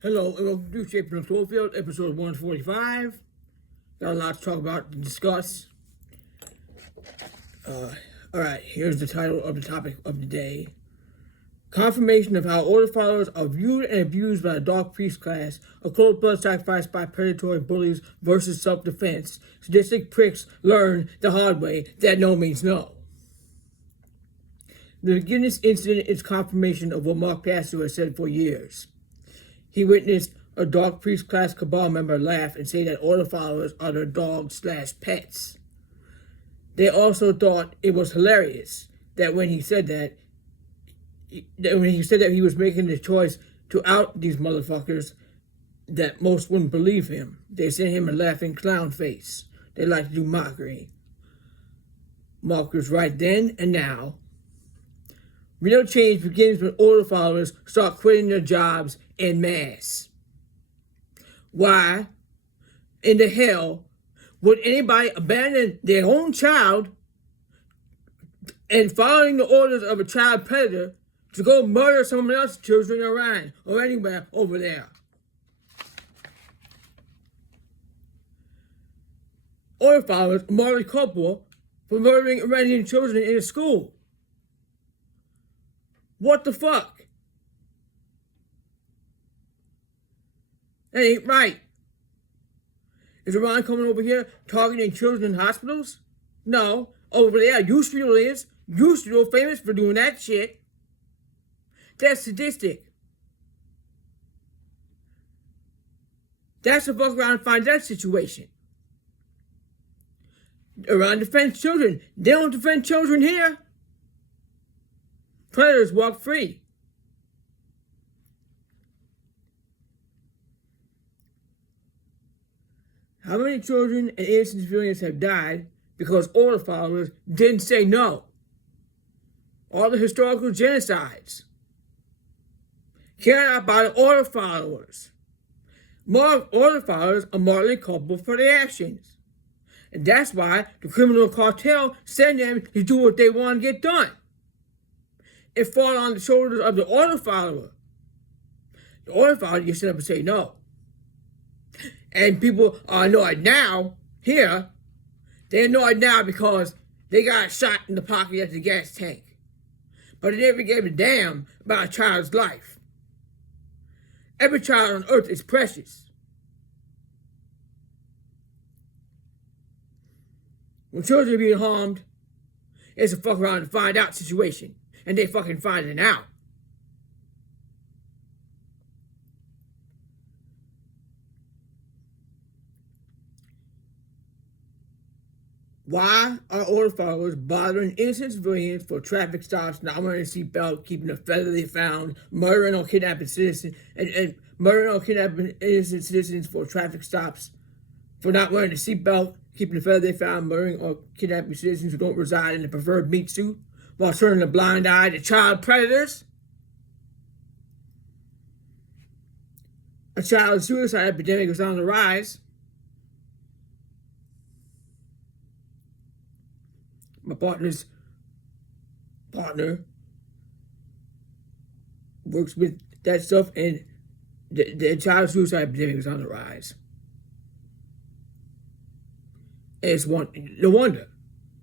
Hello, and welcome to Shaping the Cloverfield, episode 145. Got a lot to talk about and discuss. Alright, here's the title of the topic of the day. Confirmation of how order followers are viewed and abused by the Dark Priest class, a cold blood sacrifice by predatory bullies versus self-defense. Sadistic pricks learn the hard way that no means no. The McGinnis incident is confirmation of what Mark Pastor has said for years. He witnessed a Dark Priest class cabal member laugh and say that order followers are their dogs/pets. They also thought it was hilarious that when he said that he was making the choice to out these motherfuckers, that most wouldn't believe him. They sent him a laughing clown face. They like to do mockery. Mark was right then and now. Real change begins when order followers start quitting their jobs en masse. Why in the hell would anybody abandon their own child and following the orders of a child predator to go murder someone else's children in Iran or anywhere over there? Order followers are morally culpable for murdering Iranian children in a school. What the fuck? That ain't right. Is Iran coming over here targeting children in hospitals? No. Over there, Israel is. Israel famous for doing that shit. That's sadistic. That's the fuck around and find that situation. Iran defends children. They don't defend children here. Predators walk free. How many children and innocent civilians have died because order followers didn't say no? All the historical genocides carried out by the order followers. More order followers are morally culpable for their actions. And that's why the criminal cartel send them to do what they want to get done. It falls on the shoulders of the order follower. The order follower just sit up and say no. And people are annoyed now, here. They're annoyed now because they got shot in the pocket at the gas tank. But they never gave a damn about a child's life. Every child on earth is precious. When children are being harmed, it's a fuck around and find out situation. And they fucking find it out. Why are order followers bothering innocent civilians for traffic stops, not wearing a seatbelt, keeping a feather they found, murdering or kidnapping citizens, and murdering or kidnapping innocent citizens for traffic stops, for not wearing a seatbelt, keeping a feather they found, murdering or kidnapping citizens who don't reside in the preferred meat suit, while turning a blind eye to child predators? A child suicide epidemic is on the rise. My partner's partner works with that stuff, and the child suicide epidemic is on the rise. And it's no wonder.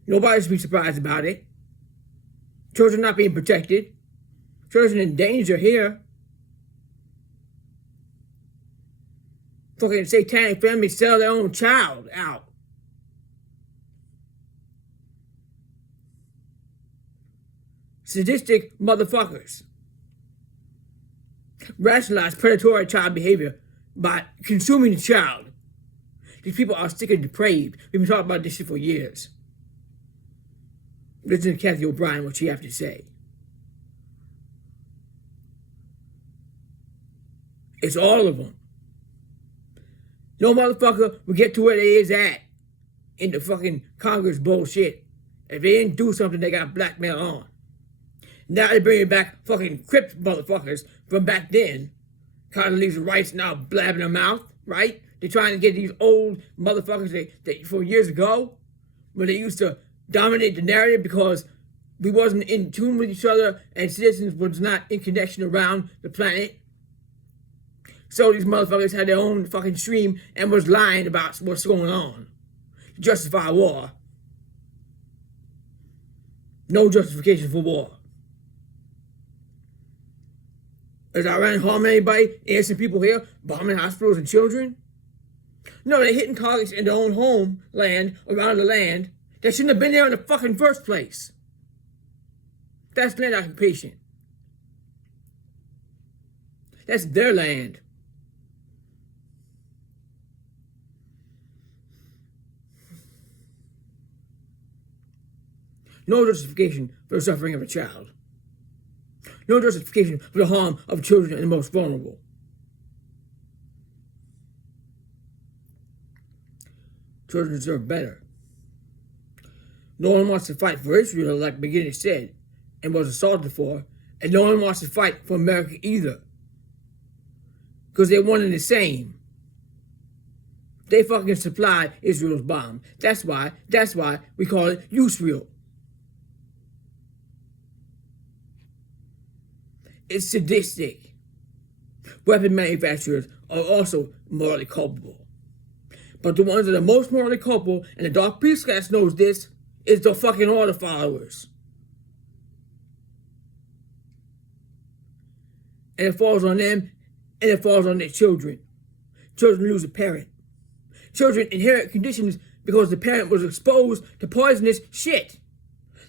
Nobody should be surprised about it. Children not being protected. Children in danger here. Fucking satanic families sell their own child out. Sadistic motherfuckers. Rationalize predatory child behavior by consuming the child. These people are sick and depraved. We've been talking about this shit for years. Listen to Kathy O'Brien, what she has to say. It's all of them. No motherfucker will get to where they is at in the fucking Congress bullshit. If they didn't do something, they got blackmail on. Now they're bringing back fucking Crip motherfuckers from back then. Condoleezza Rice now blabbing their mouth, right? They're trying to get these old motherfuckers that from years ago, when they used to dominate the narrative because we wasn't in tune with each other and citizens was not in connection around the planet. So these motherfuckers had their own fucking stream and was lying about what's going on to justify war. No justification for war. Is Iran harming anybody? Innocent people here? Bombing hospitals and children? No, they're hitting targets in their own homeland, around the land. They shouldn't have been there in the fucking first place. That's land occupation. That's their land. No justification for the suffering of a child. No justification for the harm of children and the most vulnerable. Children deserve better. No one wants to fight for Israel, like beginning said, and was assaulted for, and no one wants to fight for America either. Because they're one and the same. They fucking supply Israel's bomb. That's why we call it Usreal. It's sadistic. Weapon manufacturers are also morally culpable. But the ones that are most morally culpable, and the Dark Priest class knows this, is the fucking order followers. And it falls on them, and it falls on their children. Children lose a parent. Children inherit conditions because the parent was exposed to poisonous shit.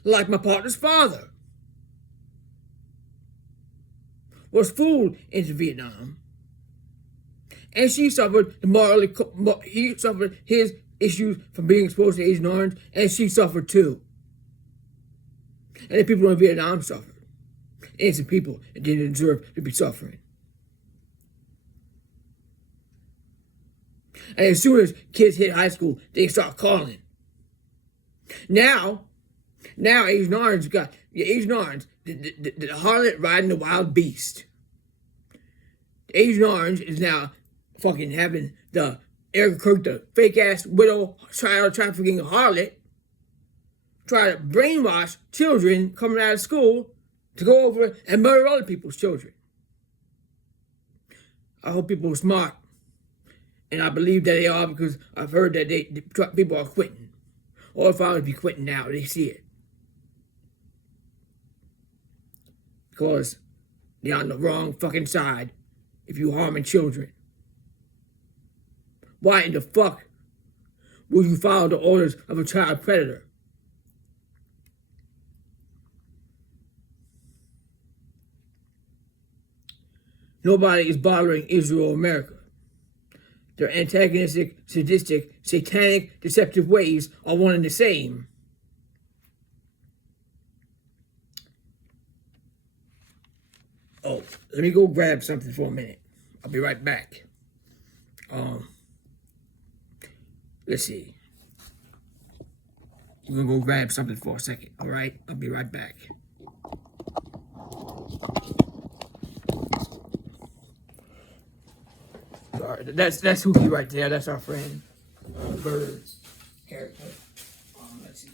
Like my partner's father was fooled into Vietnam. And she suffered he suffered his issues from being exposed to Agent Orange, and she suffered too. And the people in Vietnam suffered. Innocent people that didn't deserve to be suffering. And as soon as kids hit high school, they start calling. Now Agent Orange got Agent Orange, the harlot riding the wild beast. Agent Orange is now fucking having the Eric Kirk, the fake ass widow child trafficking harlot, try to brainwash children coming out of school to go over and murder other people's children. I hope people are smart. And I believe that they are, because I've heard that people are quitting. Or if I would be quitting now, they see it. Because they're on the wrong fucking side if you're harming children. Why in the fuck would you follow the orders of a child predator? Nobody is bothering Israel or America. Their antagonistic, sadistic, satanic, deceptive ways are one and the same. Oh, let me go grab something for a minute. I'll be right back. Let's see. I'm gonna go grab something for a second, all right? I'll be right back. Sorry, that's Hookie right there. That's our friend, Bird's character. Let's see.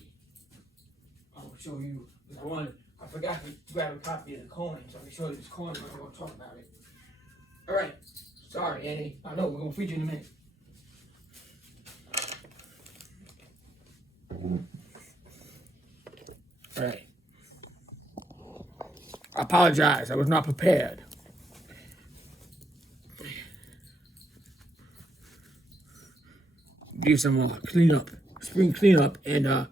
I'll show you the one. I forgot to grab a copy of the coin, so I can show you this coin when I want to talk about it. All right. Sorry, Annie. I know we're gonna feature in a minute. All right. I apologize. I was not prepared. Do some spring cleanup, and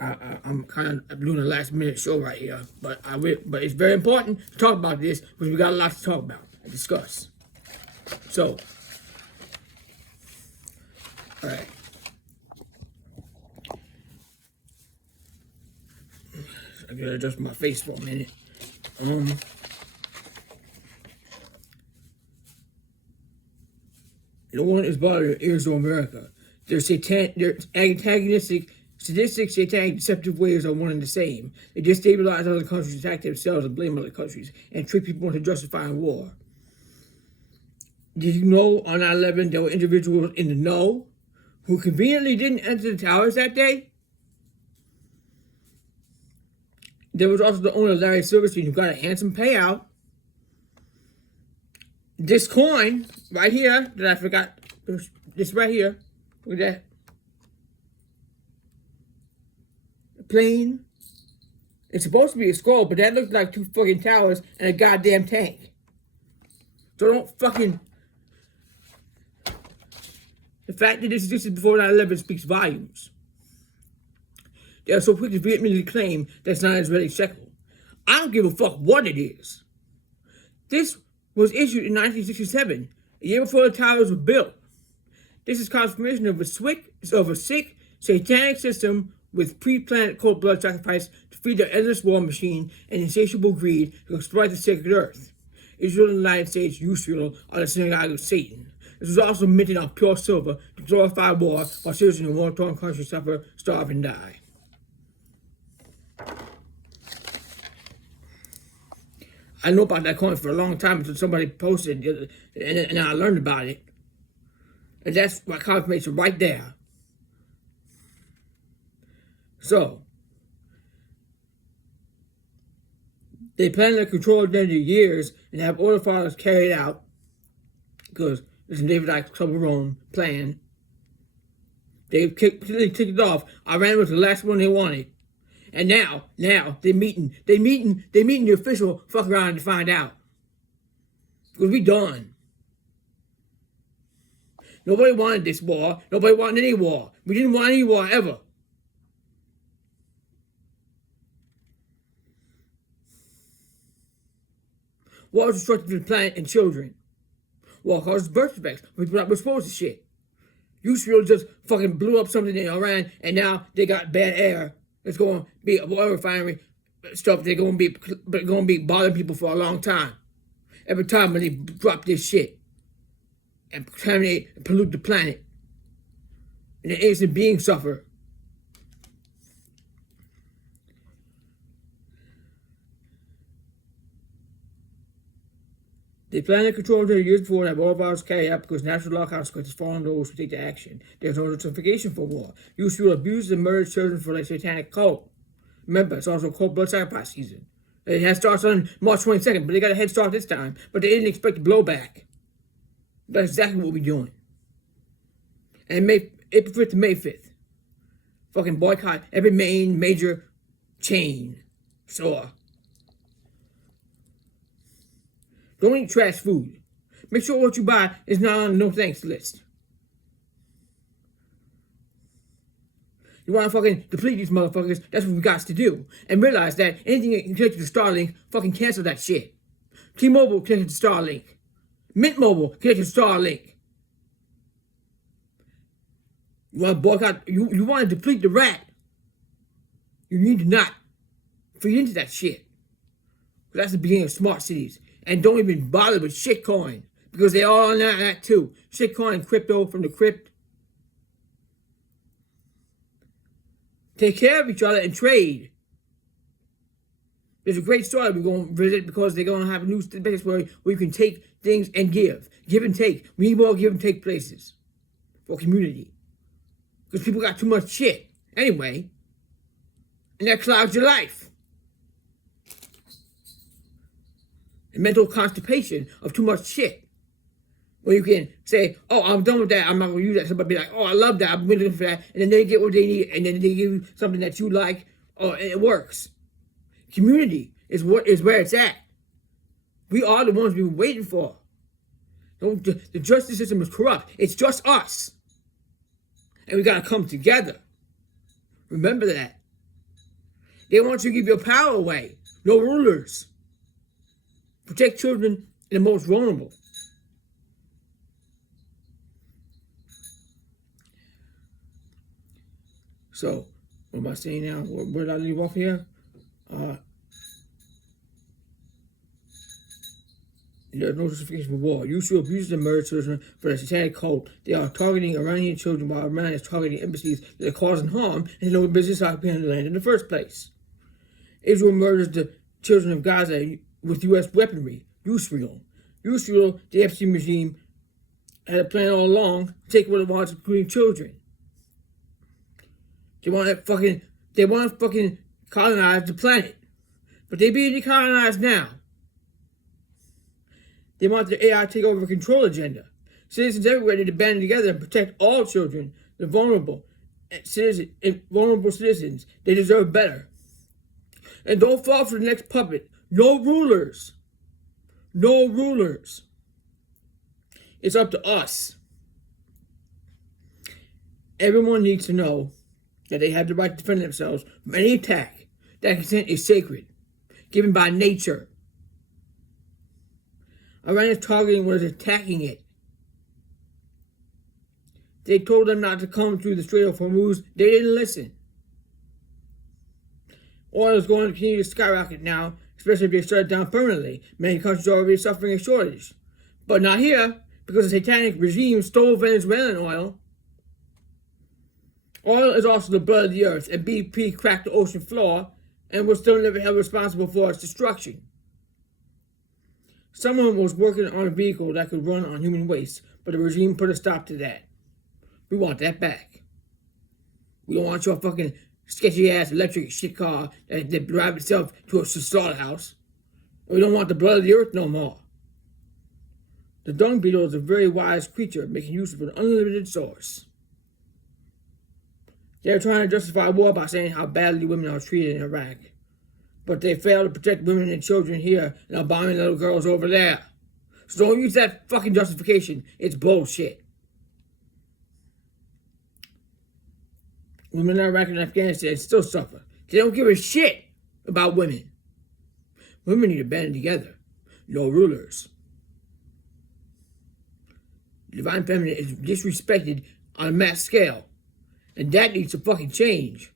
I'm kind of doing a last minute show right here, but but it's very important to talk about this because we got a lot to talk about and discuss. So, all right. I gotta adjust my face for a minute. No one is bothering Israel America. Their antagonistic, sadistic, satanic, deceptive ways are one and the same. They destabilize other countries, attack themselves, and blame other countries, and trick people into justifying war. Did you know on 9/11 there were individuals in the know who conveniently didn't enter the towers that day? There was also the owner, Larry Silverstein, who got a handsome payout. This coin right here that I forgot, this right here, look at that. Plane. It's supposed to be a skull, but that looks like two fucking towers and a goddamn tank. So don't fucking... The fact that this existed before 9/11 speaks volumes. They are so quick to vehemently claim that's not Israeli shekel. I don't give a fuck what it is. This was issued in 1967, a year before the towers were built. This is confirmation of a sick, satanic system with pre-planned cold blood sacrifice to feed their endless war machine and insatiable greed to exploit the sacred earth. Israel and the United States, Israel, are the synagogue of Satan. This was also minted on pure silver to glorify war while citizens in war-torn countries suffer, starve, and die. I know about that coin for a long time until somebody posted it, and I learned about it. And that's my confirmation right there. So, they plan to control them for years and have order fathers carried out because it's a David Icke's Club of Rome plan. They kicked it off. Iran was the last one they wanted. And now, they're meeting the official fuck around to find out. Because we done. Nobody wanted this war. Nobody wanted any war. We didn't want any war ever. War is destructive to the planet and children. War causes birth defects. People not exposed to shit. Israel just fucking blew up something in Iran, and now they got bad air. It's going to be a oil refinery stuff. They're going to be bothering people for a long time. Every time when they drop this shit and contaminate and pollute the planet, and the innocent beings suffer. They plan to control their years before and have all violence carried out because natural law consequences fall on those who take the action. There's no justification for war. Israel abuses and murders children for their satanic cult. Remember, it's also cold blood sacrifice season. It starts on March 22nd, but they got a head start this time. But they didn't expect blowback. That's exactly what we're doing. And April 5th to May 5th. Fucking boycott every main major chain store. Don't eat trash food. Make sure what you buy is not on the no thanks list. You want to fucking deplete these motherfuckers, that's what we got to do. And realize that anything connected to Starlink, fucking cancel that shit. T-Mobile connected to Starlink. Mint Mobile connected to Starlink. You want to boycott, you want to deplete the rat. You need to not feed into that shit. Because that's the beginning of smart cities. And don't even bother with shitcoin. Because they all on that too. Shitcoin and crypto from the crypt. Take care of each other and trade. There's a great story we're going to visit because they're going to have a new space where you can take things and give. Give and take. We need more give and take places for community. Because people got too much shit. Anyway. And that clouds your life. The mental constipation of too much shit. Where you can say, oh, I'm done with that, I'm not going to use that. Somebody be like, oh, I love that, I'm willing for that. And then they get what they need, and then they give you something that you like, and it works. Community is where it's at. We are the ones we've been waiting for. The justice system is corrupt. It's just us. And we got to come together. Remember that. They want you to give your power away. No rulers. Protect children and the most vulnerable. So, what am I saying now? Where did I leave off here? There's no justification for war. Israel abuses and murders children for their satanic cult. They are targeting Iranian children while Iran is targeting embassies that are causing harm and no business occupying the land in the first place. Israel murders the children of Gaza with U.S. weaponry. Israel, the Epstein regime, had a plan all along to take what it wants, including children. They want to fucking colonize the planet. But they being decolonized now. They want the AI to take over a control agenda. Citizens everywhere need to band together and protect all children, the vulnerable citizens. They deserve better. And don't fall for the next puppet. No rulers. No rulers. It's up to us. Everyone needs to know that they have the right to defend themselves from any attack. That consent is sacred, given by nature. Iran is targeting what is attacking it. They told them not to come through the Strait of Hormuz. They didn't listen. Oil is going to continue to skyrocket now, especially if they shut it down permanently. Many countries are already suffering a shortage. But not here, because the satanic regime stole Venezuelan oil. Oil is also the blood of the earth, and BP cracked the ocean floor and was still never held responsible for its destruction. Someone was working on a vehicle that could run on human waste, but the regime put a stop to that. We want that back. We don't want your fucking sketchy-ass electric shit car that drives itself to a slaughterhouse. We don't want the blood of the earth no more. The dung beetle is a very wise creature, making use of an unlimited source. They're trying to justify war by saying how badly women are treated in Iraq. But they fail to protect women and children here and are bombing little girls over there. So don't use that fucking justification. It's bullshit. Women in Iraq and Afghanistan still suffer. They don't give a shit about women. Women need to band together. No rulers. The divine feminine is disrespected on a mass scale. And that needs to fucking change.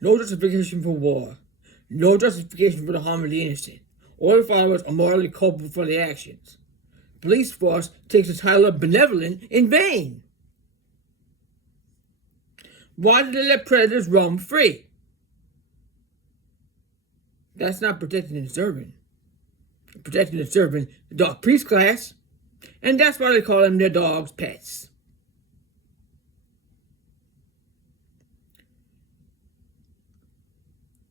No justification for war. No justification for the harm of the innocent. All the followers are morally culpable for their actions. Police force takes the title of benevolent in vain. Why did they let predators roam free? That's not protecting and serving. Protecting and serving the dog priest class. And that's why they call them their dogs' pets.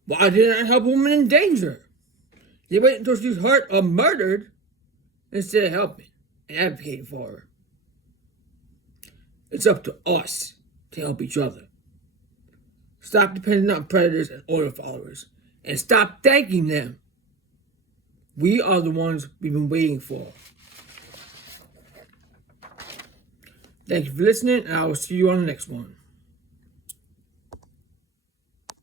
Why did they not help a woman in danger? They wait until she's hurt or murdered instead of helping and advocating for her. It's up to us to help each other. Stop depending on predators and order followers. And stop thanking them. We are the ones we've been waiting for. Thank you for listening, and I will see you on the next one.